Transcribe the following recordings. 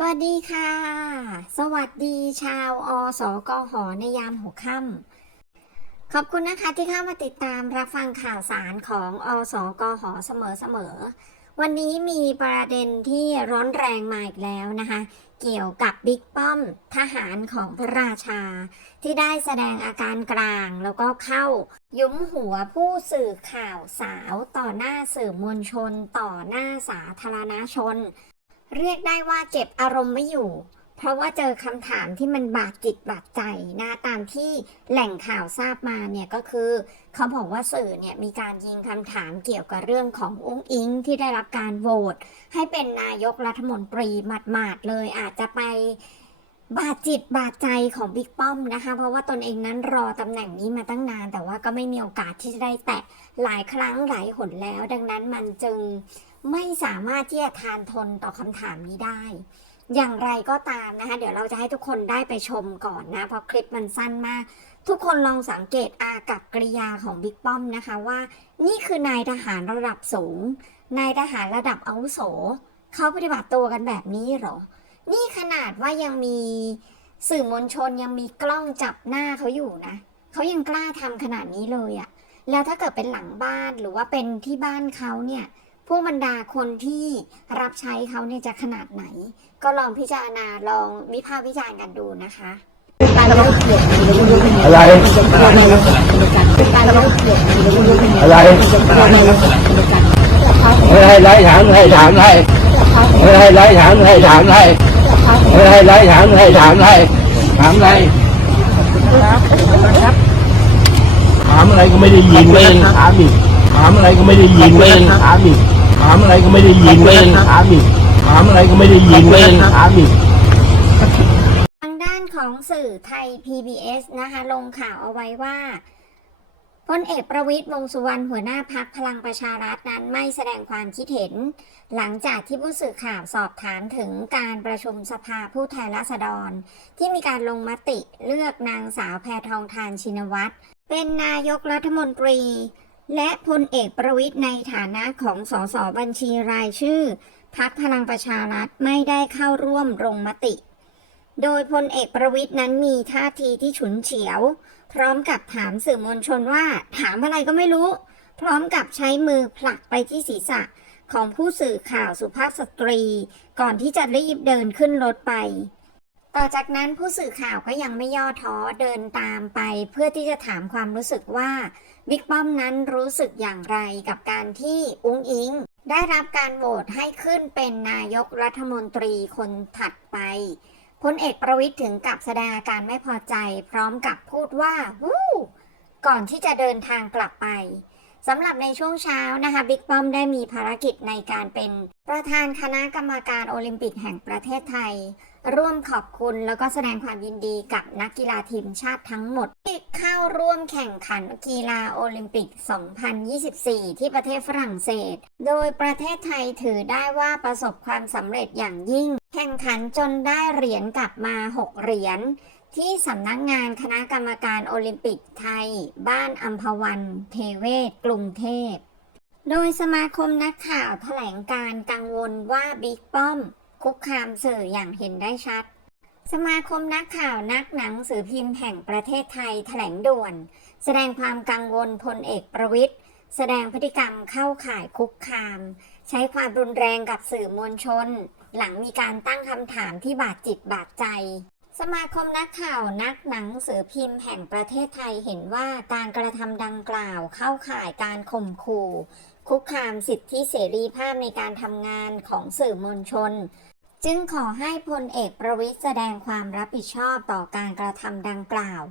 สวัสดีค่ะ สวัสดีชาวอสกหในยามหัวค่ำขอบคุณนะคะที่เข้ามาติดตามรับฟังข่าวสารของอสกหเสมอๆ วันนี้มีประเด็นที่ร้อนแรงมาอีกแล้วนะคะ เกี่ยวกับบิ๊กป้อมทหารของพระราชา ที่ได้แสดงอาการกลางแล้วก็เข้า ยุ้มหัวผู้สื่อข่าวสาวต่อหน้าสื่อมวลชน ต่อหน้าสาธารณชน เรียกได้ว่าเก็บอารมณ์ไม่อยู่ เพราะว่าเจอคำถามที่มันบาดจิตบาดใจนะตามที่แหล่งข่าวทราบมาเนี่ยก็คือ เขาบอกว่าสื่อเนี่ยมีการยิงคำถามเกี่ยวกับเรื่องของอุ้งอิงที่ได้รับการโหวตให้เป็นนายกรัฐมนตรีหมาดๆเลยอาจจะไปบาดจิตบาดใจของบิ๊กป้อมนะคะ เพราะว่าตนเองนั้นรอตำแหน่งนี้มาตั้งนาน แต่ว่าก็ไม่มีโอกาสที่จะได้แตะหลายครั้งหลายหนแล้ว ดังนั้นมันจึง ไม่สามารถที่จะทานทนต่อคำถามนี้ได้ อย่างไรก็ตามนะคะ เดี๋ยวเราจะให้ทุกคนได้ไปชมก่อนนะ เพราะคลิปมันสั้นมาก ทุกคนลองสังเกตอากับกริยาของบิ๊กป้อมนะคะว่า นี่คือนายทหารระดับสูง นายทหารระดับอาวุโส เขาปฏิบัติตัวกันแบบนี้หรอ นี่ขนาดว่ายังมีสื่อมวลชนยังมีกล้องจับหน้าเขาอยู่นะ เขายังกล้าทำขนาดนี้เลยอะแล้วถ้าเกิดเป็นหลังบ้านหรือว่าเป็นที่บ้านเขาเนี่ย ผู้บรรดาคนที่รับใช้เขาเนี่ยจะขนาดไหน ก็ลองพิจารณาลองวิพากษ์วิจารณ์กันดูนะคะอะไรอะไรไม่ให้ไล่ถามให้ถามให้ไม่ให้ไล่ถามให้ถามให้ไม่ให้ไล่ถามให้ถามให้ถามอะไรถามอะไรก็ไม่ได้ยินเองถามอีกถามอะไรก็ไม่ได้ยินเองถามอีก ถามอะไรก็ไม่ได้ยินเองถามอีกถามอะไรก็ไม่ได้ยินเองถามอีกทางด้านของสื่อไทย PBS นะคะลงข่าวเอาไว้ว่าพลเอกประวิตยวงสุวรรณหัวหน้าพักพลังประชารัฐนั้นไม่แสดงความคิดเห็น หลังจากที่ผู้สื่อข่าวสอบถามถึงการประชุมสภาผู้แทนราษฎร ที่มีการลงมติเลือกนางสาวแพทองทานชินวัตรเป็นนายกรัฐมนตรี และพลเอกประวิตยในฐานะของสสบัญชีรายชื่อพักพลังประชารัฐไม่ได้เข้าร่วมลงมติ โดยพลเอกประวิตยนั้นมีท่าทีที่ฉุนเฉียว พร้อมกับถามสื่อมวลชนว่าถามอะไรก็ไม่รู้ พร้อมกับใช้มือผลักไปที่ศีรษะของผู้สื่อข่าวสุภาพสตรี ก่อนที่จะรีบเดินขึ้นรถไป ต่อจากนั้นผู้สื่อข่าวก็ยังไม่ย่อท้อเดินตามไป เพื่อที่จะถามความรู้สึกว่า บิ๊กป้อมนั้นรู้สึกอย่างไรกับการที่อุ้งอิง ได้รับการโหวตให้ขึ้นเป็นนายกรัฐมนตรีคนถัดไปพลเอกประวิทย์ถึงกับแสดงอาการไม่พอใจ พร้อมกับพูดว่าวู้ก่อนที่จะเดินทางกลับไปสำหรับในช่วงเช้านะคะบิ๊กป้อมได้มีภารกิจในการเป็นประธานคณะกรรมการโอลิมปิกแห่งประเทศไทย ร่วมขอบคุณแล้วก็แสดงความยินดีกับนักกีฬาทีมชาติทั้งหมด ที่เข้าร่วมแข่งขันกีฬาโอลิมปิก 2024 ที่ประเทศฝรั่งเศส โดยประเทศไทยถือได้ว่าประสบความสำเร็จอย่างยิ่ง แข่งขันจนได้เหรียญกลับมา 6 เหรียญที่สำนักงานคณะกรรมการโอลิมปิกไทย บ้านอัมพวันเทเวศกรุงเทพ โดยสมาคมนักข่าวแถลงการกังวลว่าบิ๊กป้อม คุกคามสื่ออย่างเห็นได้ชัด สมาคมนักข่าวนักหนังสือพิมพ์แห่งประเทศไทยแถลงด่วน แสดงความกังวลพลเอกประวิทย์แสดงพฤติกรรมเข้าข่ายคุกคาม ใช้ความรุนแรงกับสื่อมวลชน หลังมีการตั้งคำถามที่บาดจิตบาดใจ สมาคมนักข่าวนักหนังสือพิมพ์แห่งประเทศไทยเห็นว่าการกระทำดังกล่าวเข้าข่ายการข่มขู่ คุกคามสิทธิเสรีภาพในการทำงานของสื่อมวลชน จึงขอให้พลเอกประวิทย์แสดงความรับผิดชอบต่อการกระทำดังกล่าว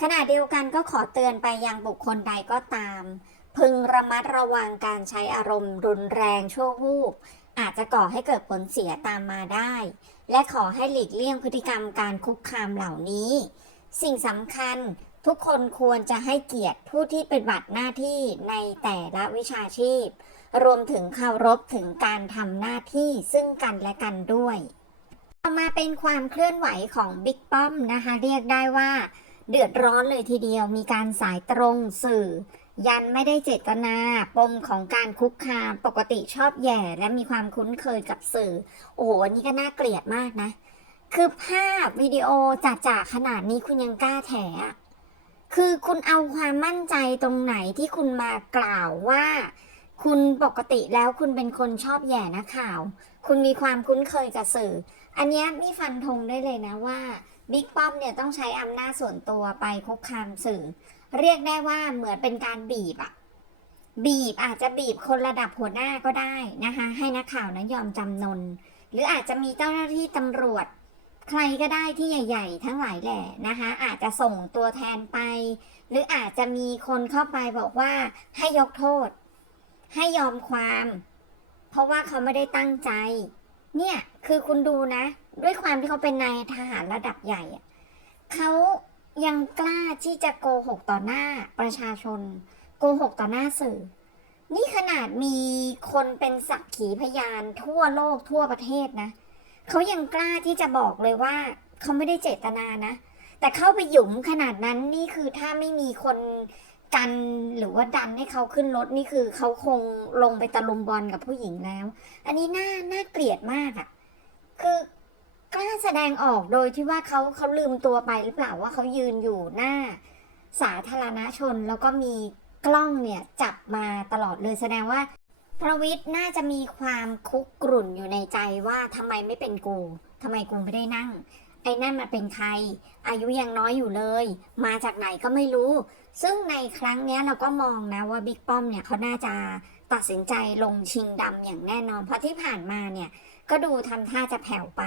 ขณะเดียวกันก็ขอเตือนไปยังบุคคลใดก็ตาม พึงระมัดระวังการใช้อารมณ์รุนแรงชั่ววูบอาจจะก่อให้เกิดผลเสียตามมาได้ และขอให้หลีกเลี่ยงพฤติกรรมการคุกคามเหล่านี้ สิ่งสำคัญทุกคนควรจะให้เกียรติผู้ที่เปฏิบัติหน้าที่ในแต่ละวิชาชีพ รวมถึงเคารพถึงการทำหน้าที่ซึ่งกันและกันด้วย ต่อมาเป็นความเคลื่อนไหวของบิ๊กป้อมนะคะ เรียกได้ว่า เดือดร้อนเลยทีเดียวมีการสายตรงสื่อ ยันไม่ได้เจตนาปมของการคุกคามปกติชอบแย่และมีความคุ้นเคยกับสื่อ โอ้โหนนี้ก็น่าเกลียดมากนะ คือภาพวิดีโอจ่าๆขนาดนี้คุณยังกล้าแถอะคือคุณเอาความมั่นใจตรงไหนที่คุณมากล่าวว่า คุณปกติแล้วคุณเป็นคนชอบแย่นักข่าว คุณมีความคุ้นเคยกับสื่อ อันนี้นี่ฟันธงได้เลยนะว่าบิ๊กป้อมเนี่ยต้องใช้อำนาจส่วนตัวไปคุกคามสื่อ เรียกได้ว่าเหมือนเป็นการบีบอะบีบอาจจะบีบคนระดับหัวหน้าก็ได้นะคะ ให้นักข่าวนั้นยอมจำนน หรืออาจจะมีเจ้าหน้าที่ตำรวจ ใครก็ได้ที่ใหญ่ ๆ ทั้งหลายแหละนะคะ อาจจะส่งตัวแทนไป หรืออาจจะมีคนเข้าไปบอกว่าให้ยกโทษ ให้ยอมความ เพราะว่าเขาไม่ได้ตั้งใจ เนี่ยคือคุณดูนะ ด้วยความที่เขาเป็นนายทหารระดับใหญ่เขายังกล้าที่จะโกหกต่อหน้าประชาชน โกหกต่อหน้าสื่อ นี่ขนาดมีคนเป็นสักขีพยานทั่วโลกทั่วประเทศนะเขายังกล้าที่จะบอกเลยว่าเขาไม่ได้เจตนานะ แต่เข้าไปหยุมขนาดนั้นนี่คือถ้าไม่มีคน กันหรือว่าดันให้เขาขึ้นรถนี่คือเขาคงลงไปตะลุมบอลกับผู้หญิงแล้ว อันนี้น่าน่าเกลียดมากอะ่ะ คือกล้าแสดงออกโดยที่ว่าเขาเขาลืมตัวไปหรือเปล่าว่าเขายืนอยู่หน้าสาธารณชนแล้วก็มีกล้องเนี่ยจับมาตลอดเลยแสดงว่า ประวิทย์น่าจะมีความคุกกรุ่นอยู่ในใจว่าทำไมไม่เป็นกูทำไมกูไม่ได้นั่ง ไอ้นั่นมันเป็นใคร อายุยังน้อยอยู่เลย มาจากไหนก็ไม่รู้ ซึ่งในครั้งนี้เราก็มองนะว่าบิ๊กป้อมเนี่ยเขาน่าจะตัดสินใจลงชิงดำอย่างแน่นอน เพราะที่ผ่านมาเนี่ย ก็ดูทำท่าจะแผ่วไป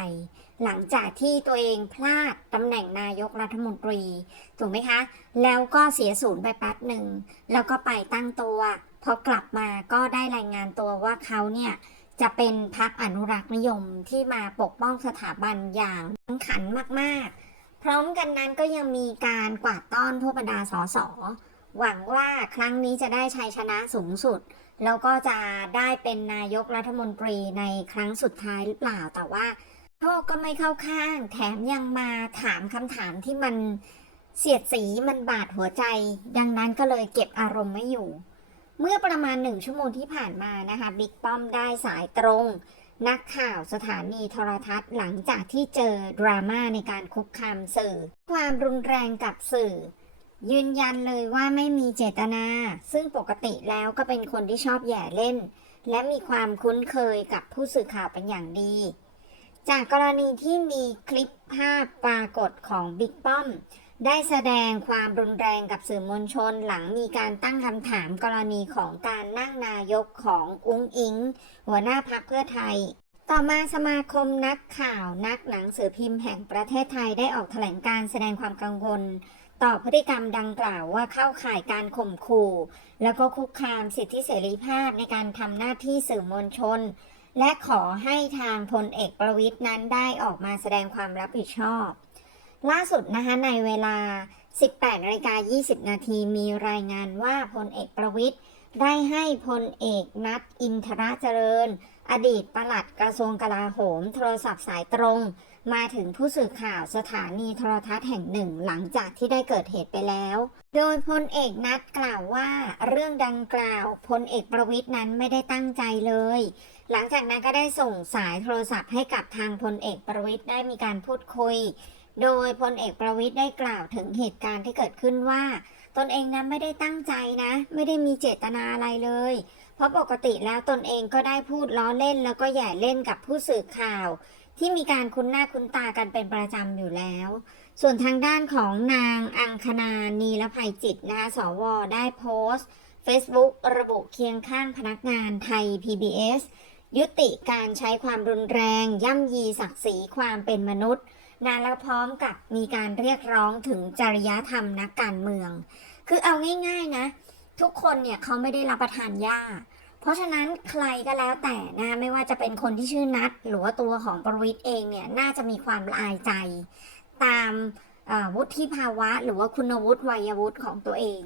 หลังจากที่ตัวเองพลาดตำแหน่งนายกรัฐมนตรี ถูกไหมคะ แล้วก็เสียศูนย์ไปแป๊บหนึ่ง แล้วก็ไปตั้งตัว พอกลับมาก็ได้รายงานตัวว่าเขาเนี่ย จะเป็นพักอนุรักษ์นิยมที่มาปกป้องสถาบันอย่างข็งขันมากๆ พร้อมกันนั้นก็ยังมีการกวาดต้อนพวกบรรดาสสหวังว่าครั้งนี้จะได้ชัยชนะสูงสุด แล้วก็จะได้เป็นนายกรัฐมนตรีในครั้งสุดท้ายหรือเปล่า แต่ว่าโชคก็ไม่เข้าข้าง แถมยังมาถามคำถามที่มันเสียดสีมันบาดหัวใจ ดังนั้นก็เลยเก็บอารมณ์ไม่อยู่ เมื่อประมาณหนึ่งชั่วโมงที่ผ่านมานะคะบิ๊กป้อมได้สายตรง นักข่าวสถานีโทรทัศน์ หลังจากที่เจอดราม่าในการคุกคามสื่อ ความรุนแรงกับสื่อ ยืนยันเลยว่าไม่มีเจตนา ซึ่งปกติแล้วก็เป็นคนที่ชอบแย่เล่น และมีความคุ้นเคยกับผู้สื่อข่าวเป็นอย่างดี จากกรณีที่มีคลิปภาพปรากฏของบิ๊กป้อม ได้แสดงความรุนแรงกับสื่อมวลชนหลังมีการตั้งคำถามกรณีของการนั่งนายกของอุ้งอิง หัวหน้าพักเพื่อไทย ต่อมาสมาคมนักข่าวนักหนังสือพิมพ์แห่งประเทศไทยได้ออกแถลงการแสดงความกังวล ต่อพฤติกรรมดังกล่าวว่าเข้าข่ายการข่มขู่ แล้วก็คุกคามสิทธิเสรีภาพในการทำหน้าที่สื่อมวลชน และขอให้ทางพลเอกประวิทย์นั้นได้ออกมาแสดงความรับผิดชอบ ล่าสุดนะคะในเวลา 18นาฬิกา20 นาทีมีรายงานว่าพลเอกประวิทย์ได้ให้พลเอกนัทอินทรเจริญ อดีตปลัดกระทรวงกลาโหม โทรศัพท์สายตรง มาถึงผู้สื่อข่าวสถานีโทรทัศน์แห่งหนึ่งหลังจากที่ได้เกิดเหตุไปแล้ว โดยพลเอกนัทกล่าวว่าเรื่องดังกล่าวพลเอกประวิทย์นั้นไม่ได้ตั้งใจเลย หลังจากนั้นก็ได้ส่งสายโทรศัพท์ให้กับทางพลเอกประวิทย์ได้มีการพูดคุย โดยพลเอกประวิทย์ได้กล่าวถึงเหตุการณ์ที่เกิดขึ้นว่า ตนเองนั้นไม่ได้ตั้งใจนะ ไม่ได้มีเจตนาอะไรเลย เพราะปกติแล้วตนเองก็ได้พูดล้อเล่นแล้วก็แหย่เล่นกับผู้สื่อข่าว ที่มีการคุ้นหน้าคุ้นตากันเป็นประจำอยู่แล้ว ส่วนทางด้านของนางอังคณานีละภัยจิตนะคะสวได้โพสต์ Facebook ระบุเคียงข้างพนักงานไทย PBS ยุติการใช้ความรุนแรง ย่ำยีศักดิ์ศรีความเป็นมนุษย์ นะแล้วพร้อมกับมีการเรียกร้องถึงจริยธรรมนักการเมือง คือเอาง่ายๆนะ ทุกคนเนี่ยเขาไม่ได้รับประทานยาเพราะฉะนั้นใครก็แล้วแต่นะไม่ว่าจะเป็นคนที่ชื่อนัทหรือว่าตัวของประวิทย์เองเนี่ยน่าจะมีความละอายใจ ตามวุฒิภาวะ หรือว่าคุณวุฒิวัยวุฒิของตัวเอง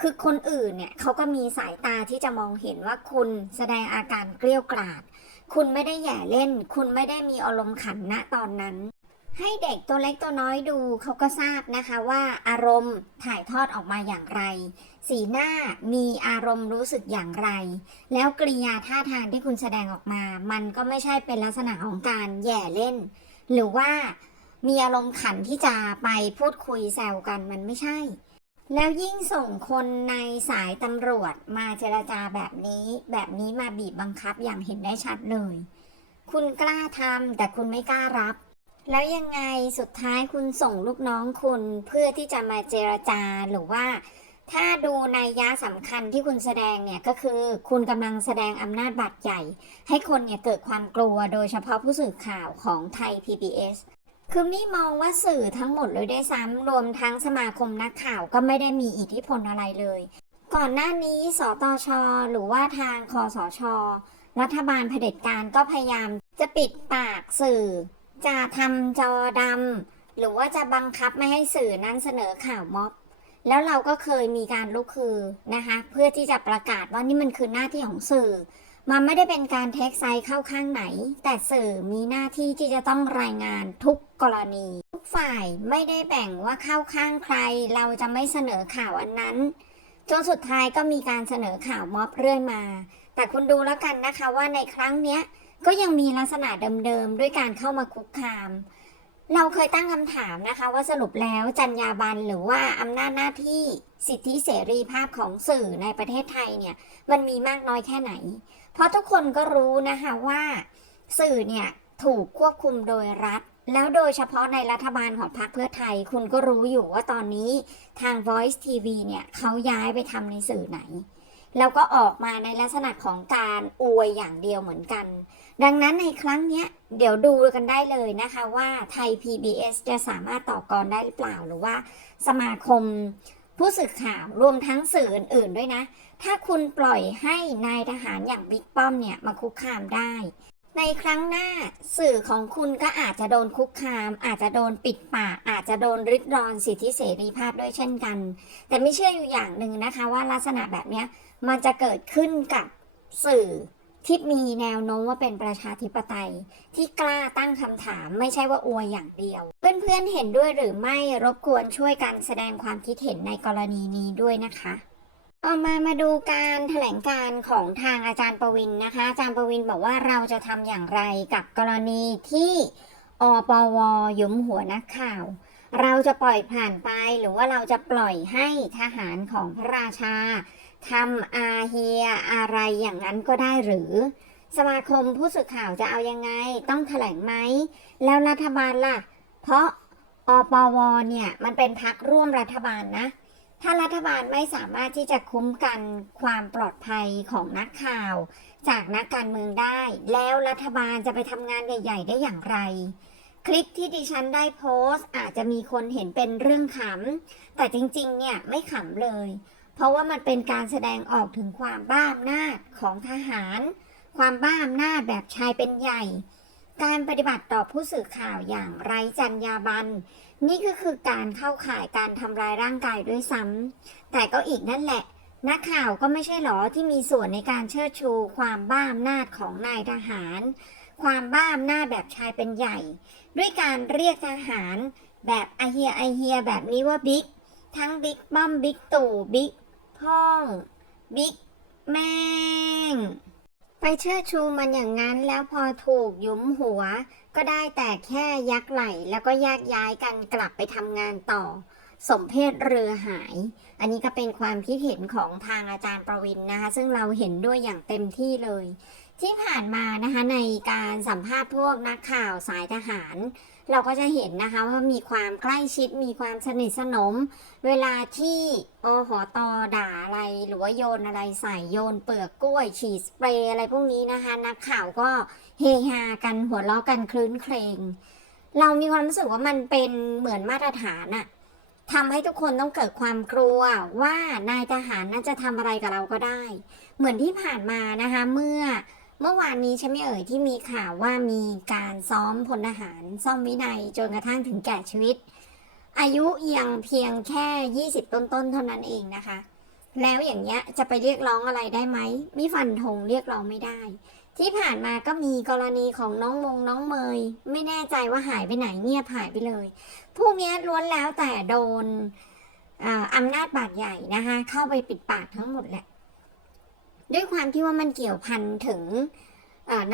คือคนอื่นเนี่ยเขาก็มีสายตาที่จะมองเห็นว่าคุณแสดงอาการเกลี้ยวกราด คุณไม่ได้แย่เล่น คุณไม่ได้มีอารมณ์ขันณตอนนั้น ให้เด็กตัวเล็กตัวน้อยดูเขาก็ทราบนะคะว่าอารมณ์ถ่ายทอดออกมาอย่างไร สีหน้ามีอารมณ์รู้สึกอย่างไร แล้วกริยาท่าทางที่คุณแสดงออกมา มันก็ไม่ใช่เป็นลักษณะของการแย่เล่น หรือว่ามีอารมณ์ขันที่จะไปพูดคุยแซวกันมันไม่ใช่ แล้วยิ่งส่งคนในสายตำรวจมาเจรจาแบบนี้ แบบนี้มาบีบบังคับอย่างเห็นได้ชัดเลย คุณกล้าทำแต่คุณไม่กล้ารับ แล้วยังไงสุดท้ายคุณส่งลูกน้องคุณเพื่อที่จะมาเจรจาหรือว่า ถ้าดูในยะสำคัญที่คุณแสดงเนี่ยก็คือคุณกำลังแสดงอำนาจบาดใหญ่ ให้คนเนี่ยเกิดความกลัวโดยเฉพาะผู้สื่อข่าวของไทย PBS คือนี่มองว่าสื่อทั้งหมดเลยได้ซ้ำรวมทั้งสมาคมนักข่าวก็ไม่ได้มีอิทธิพลอะไรเลย ก่อนหน้านี้สตช หรือว่าทางคอสช รัฐบาลเผด็จการก็พยายามจะปิดปากสื่อ จะทำจอดำหรือว่าจะบังคับไม่ให้สื่อนั้นเสนอข่าวม็อบ แล้วเราก็เคยมีการลุกคือนะคะ เพื่อที่จะประกาศว่านี่มันคือหน้าที่ของสื่อ มันไม่ได้เป็นการเทคไซด์เข้าข้างไหน แต่สื่อมีหน้าที่ที่จะต้องรายงานทุกกรณี ทุกฝ่ายไม่ได้แบ่งว่าเข้าข้างใคร เราจะไม่เสนอข่าวอันนั้นจนสุดท้ายก็มีการเสนอข่าวม็อบเรื่อยมา แต่คุณดูแล้วกันนะคะว่าในครั้งเนี้ย ก็ยังมีลักษณะเดิมๆด้วยการเข้ามาคุกคาม เราเคยตั้งคำถามนะคะ ว่าสรุปแล้วจรรยาบรรณหรือว่าอำนาจหน้าที่สิทธิเสรีภาพของสื่อในประเทศไทยเนี่ยมันมีมากน้อยแค่ไหน เพราะทุกคนก็รู้นะคะว่าสื่อเนี่ยถูกควบคุมโดยรัฐ แล้วโดยเฉพาะในรัฐบาลของพรรคเพื่อไทย คุณก็รู้อยู่ว่าตอนนี้ทาง Voice TV เนี่ยเขาย้ายไปทำในสื่อไหน แล้วก็ออกมาในลักษณะของการอวยอย่างเดียวเหมือนกัน ดังนั้นในครั้งนี้เดี๋ยวดูกันได้เลยนะคะว่าไทย PBS จะสามารถต่อกรได้หรือเปล่า หรือว่าสมาคมผู้สื่อข่าวรวมทั้งสื่ออื่น ๆ ด้วยนะ ถ้าคุณปล่อยให้นายทหารอย่างบิ๊กป้อมเนี่ยมาคุกคามได้ ในครั้งหน้าสื่อของคุณก็อาจจะโดนคุกคาม อาจจะโดนปิดปากอาจจะโดนริดรอนสิทธิเสรีภาพด้วยเช่นกัน แต่ไม่เชื่ออยู่อย่างหนึ่งนะคะว่าลักษณะแบบนี้มันจะเกิดขึ้นกับสื่อ ที่มีแนวโน้มว่าเป็นประชาธิปไตย ที่กล้าตั้งคำถามไม่ใช่ว่าอวยอย่างเดียว เพื่อนๆเห็นด้วยหรือไม่รบกวนช่วยกันแสดงความคิดเห็นในกรณีนี้ด้วยนะคะต่อมามาดูการแถลงการของทางอาจารย์ประวินนะคะ อาจารย์ประวินบอกว่าเราจะทำอย่างไรกับกรณีที่อปวยุมหัวนักข่าว เราจะปล่อยผ่านไปหรือว่าเราจะปล่อยให้ทหารของพระราชา ทำอาเฮียอะไรอย่างนั้นก็ได้หรือ สมาคมผู้สื่อข่าวจะเอายังไง ต้องแถลงไหม แล้วรัฐบาลล่ะ เพราะอปวเนี่ย มันเป็นพักร่วมรัฐบาลนะ ถ้ารัฐบาลไม่สามารถที่จะคุ้มกันความปลอดภัยของนักข่าว จากนักการเมืองได้ แล้วรัฐบาลจะไปทำงานใหญ่ ๆ ได้อย่างไรคลิปที่ดิฉันได้โพสต์อาจจะมีคนเห็นเป็นเรื่องขำ แต่จริงๆ เนี่ยไม่ขำเลย เพราะว่ามันเป็นการแสดงออกถึงความบ้าอำนาจของทหาร ความบ้าอำนาจแบบชายเป็นใหญ่ การปฏิบัติต่อผู้สื่อข่าวอย่างไร้จรรยาบรรณนี่ก็คือการเข้าข่ายการทำร้ายร่างกายด้วยซ้ำแต่ก็อีกนั่นแหละนักข่าวก็ไม่ใช่หรอที่มีส่วนในการเชิดชูความบ้าอำนาจของนายทหาร ความบ้าอำนาจแบบชายเป็นใหญ่ ด้วยการเรียกทหารแบบไอเฮียไอเฮียแบบนี้ว่าบิ๊กทั้งบิ๊กป้อมบิ๊กตู่บิ๊ก พ่องบิ๊กแม่ง ไปเชิดชูมันอย่างนั้นแล้วพอถูกยุมหัว ก็ได้แต่แค่ยักไหลแล้วก็แยกย้ายกันกลับไปทำงานต่อ สมเพศเรือหาย อันนี้ก็เป็นความคิดเห็นของทางอาจารย์ประวินนะคะ ซึ่งเราเห็นด้วยอย่างเต็มที่เลย ที่ผ่านมานะคะในการสัมภาษณ์พวกนักข่าวสายทหาร เราก็จะเห็นนะคะว่ามีความใกล้ชิดมีความสนิทสนม เวลาที่อหอตอด่าอะไร หรือว่าโยนอะไรใส่โยนเปลือกกล้วย ฉีดสเปรย์อะไรพวกนี้นะคะ นักข่าวก็เฮฮากันหัวเราะกันคลื้นเครง เรามีความรู้สึกว่ามันเป็นเหมือนมาตรฐานอะทำให้ทุกคนต้องเกิดความกลัวว่านายทหารน่าจะทำอะไรกับเราก็ได้ เหมือนที่ผ่านมานะคะเมื่อ เมื่อวานนี้ใช่ไหมเอ่ยที่มีข่าวว่ามีการซ้อมพลทหารซ่อมวินัยจนกระทั่งถึงแก่ชีวิต อายุยังเพียงแค่ 20 ต้นๆเท่านั้นเองนะคะ แล้วอย่างเงี้ยจะไปเรียกร้องอะไรได้ไหมมิฟันธงเรียกร้องไม่ได้ ที่ผ่านมาก็มีกรณีของน้องมงน้องเมย ไม่แน่ใจว่าหายไปไหนเงียบหายไปเลย พวกเนี้ยล้วนแล้วแต่โดนออำนาจบาดใหญ่นะคะเข้าไปปิดปากทั้งหมดแหละ ด้วยความที่ว่ามันเกี่ยวพันถึง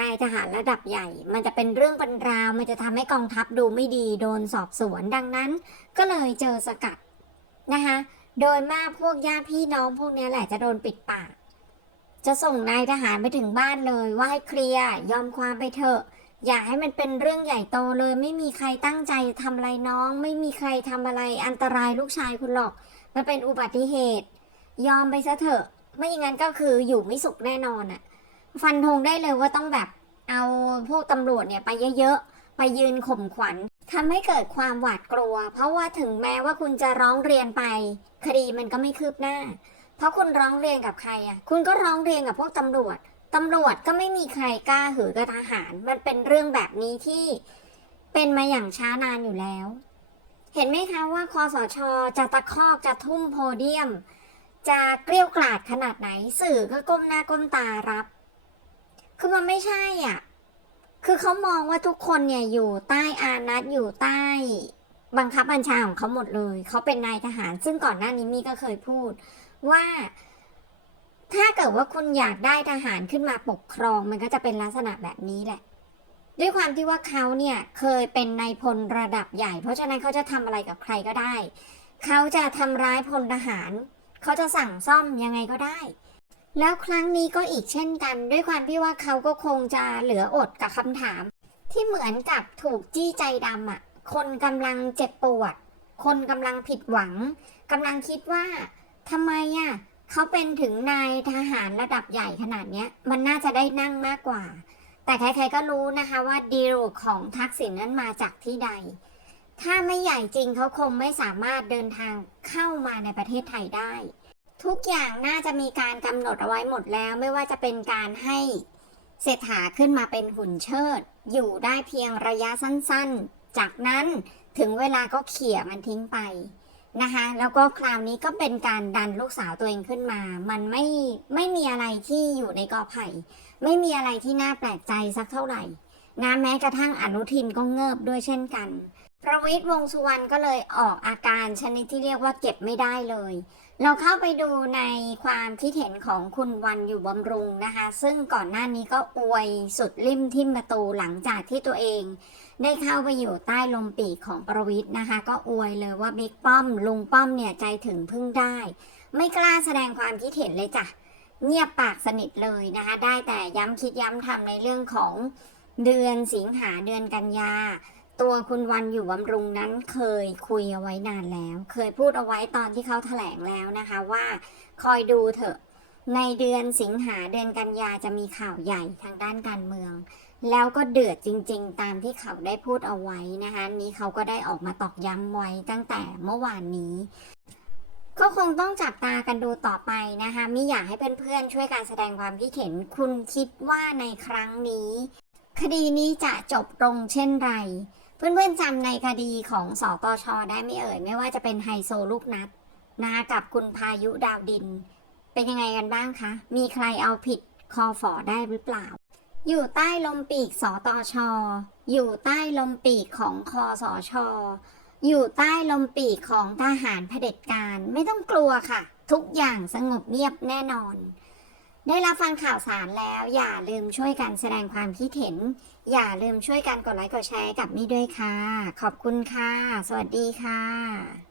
นายทหารระดับใหญ่ มันจะเป็นเรื่องปันราว มันจะทำให้กองทัพดูไม่ดีโดนสอบสวนดังนั้น ก็เลยเจอสกัดนะคะโดยมากพวกญาติพี่น้องพวกนี้แหละจะโดนปิดปาก จะส่งนายทหารไปถึงบ้านเลยว่าให้เคลียร์ยอมความไปเถอะอย่าให้มันเป็นเรื่องใหญ่โตเลย ไม่มีใครตั้งใจทำอะไรน้อง ไม่มีใครทำอะไรอันตรายลูกชายคุณหรอก มันเป็นอุบัติเหตุ ยอมไปซะเถอะ ไม่อย่างนั้นก็คืออยู่ไม่สุขแน่นอนอะฟันธงได้เลยว่าต้องแบบเอาพวกตำรวจเนี่ยไปเยอะๆ ไปยืนข่มขวัญทำให้เกิดความหวาดกลัว เพราะว่าถึงแม้ว่าคุณจะร้องเรียนไป คดีมันก็ไม่คืบหน้า เพราะคุณร้องเรียนกับใครอะคุณก็ร้องเรียนกับพวกตำรวจตำรวจก็ไม่มีใครกล้าหือกับทหาร มันเป็นเรื่องแบบนี้ที่เป็นมาอย่างช้านานอยู่แล้ว เห็นไหมคะว่าคอสช จะตะคอกจะทุ่มโพเดียม จะเกลี้ยวกล่อดขนาดไหนสื่อก็ก้มหน้าก้มตารับ คือมันไม่ใช่อะ คือเขามองว่าทุกคนเนี่ยอยู่ใต้อานัตอยู่ใต้ บังคับบัญชาของเขาหมดเลย เขาเป็นนายทหาร ซึ่งก่อนหน้านี้มีก็เคยพูด ว่า ถ้าเกิดว่าคุณอยากได้ทหารขึ้นมาปกครอง มันก็จะเป็นลักษณะแบบนี้แหละด้วยความที่ว่าเขาเนี่ยเคยเป็นนายพลระดับใหญ่ เพราะฉะนั้นเขาจะทำอะไรกับใครก็ได้ เขาจะทำร้ายพลทหาร เขาจะสั่งซ่อมยังไงก็ได้ แล้วครั้งนี้ก็อีกเช่นกัน ด้วยความที่ว่าเขาก็คงจะเหลืออดกับคำถาม ที่เหมือนกับถูกจี้ใจดำอะ คนกำลังเจ็บปวด คนกำลังผิดหวังกำลังคิดว่าทำไมอะเขาเป็นถึงนายทหารระดับใหญ่ขนาดนี้มันน่าจะได้นั่งมากกว่า แต่ใครๆก็รู้นะคะว่าดีลของทักษิณนั้นมาจากที่ใด ถ้าไม่ใหญ่จริงเขาคงไม่สามารถเดินทางเข้ามาในประเทศไทยได้ ทุกอย่างน่าจะมีการกำหนดเอาไว้หมดแล้ว ไม่ว่าจะเป็นการให้เศรษฐาขึ้นมาเป็นหุ่นเชิด อยู่ได้เพียงระยะสั้นๆ จากนั้นถึงเวลาก็เขี่ยมันทิ้งไปนะคะแล้วก็คราวนี้ก็เป็นการดันลูกสาวตัวเองขึ้นมา มันไม่ไม่มีอะไรที่อยู่ในกอไผ่ ไม่มีอะไรที่น่าแปลกใจสักเท่าไหร่นะแม้กระทั่งอนุทินก็เงิบด้วยเช่นกัน ประวิตยวงสุวรรณก็เลยออกอาการชนิดที่เรียกว่าเก็บไม่ได้เลย เราเข้าไปดูในความคิดเห็นของคุณวันอยู่บำรุงนะคะ ซึ่งก่อนหน้านี้ก็อวยสุดริมทิมประตูหลังจากที่ตัวเอง ได้เข้าไปอยู่ใต้ลมปีกของประวิทย์นะคะ ก็อวยเลยว่าบิ๊กป้อมลุงป้อมเนี่ยใจถึงพึ่งได้ ไม่กล้าแสดงความคิดเห็นเลยจ้ะเงียบปากสนิทเลยนะคะ ได้แต่ย้ำคิดย้ำทำในเรื่องของเดือนสิงหาเดือนกันยา ตัวคุณวันอยู่บำรุงนั้นเคยคุยเอาไว้นานแล้ว เคยพูดเอาไว้ตอนที่เขาแถลงแล้วนะคะว่าคอยดูเถอะ ในเดือนสิงหาเดือนกันยาจะมีข่าวใหญ่ทางด้านการเมือง แล้วก็เดือดจริง ๆ ตามที่เขาได้พูดเอาไว้นะคะนี้เขาก็ได้ออกมาตอกย้ำไว้ตั้งแต่เมื่อวานนี้ก็คงต้องจับตากันดูต่อไปนะคะมิอยากให้เพื่อนๆช่วยการแสดงความคิดเห็น คุณคิดว่าในครั้งนี้ คดีนี้จะจบตรงเช่นไร เพื่อนๆจำในคดีของสตชได้ไม่เอ่ย ไม่ว่าจะเป็นไฮโซลูกนัดนะกับคุณพายุดาวดิน เป็นยังไงกันบ้างคะ มีใครเอาผิดคอฝอได้หรือเปล่า อยู่ใต้ลมปีกสตช อยู่ใต้ลมปีกของคอสชอยู่ใต้ลมปีกของทหารเผด็จการไม่ต้องกลัวค่ะ ทุกอย่างสงบเงียบแน่นอน ได้รับฟังข่าวสารแล้วอย่าลืมช่วยกันแสดงความคิดเห็น อย่าลืมช่วยกันกดไลค์กดแชร์กับมี่ด้วยค่ะ ขอบคุณค่ะ สวัสดีค่ะ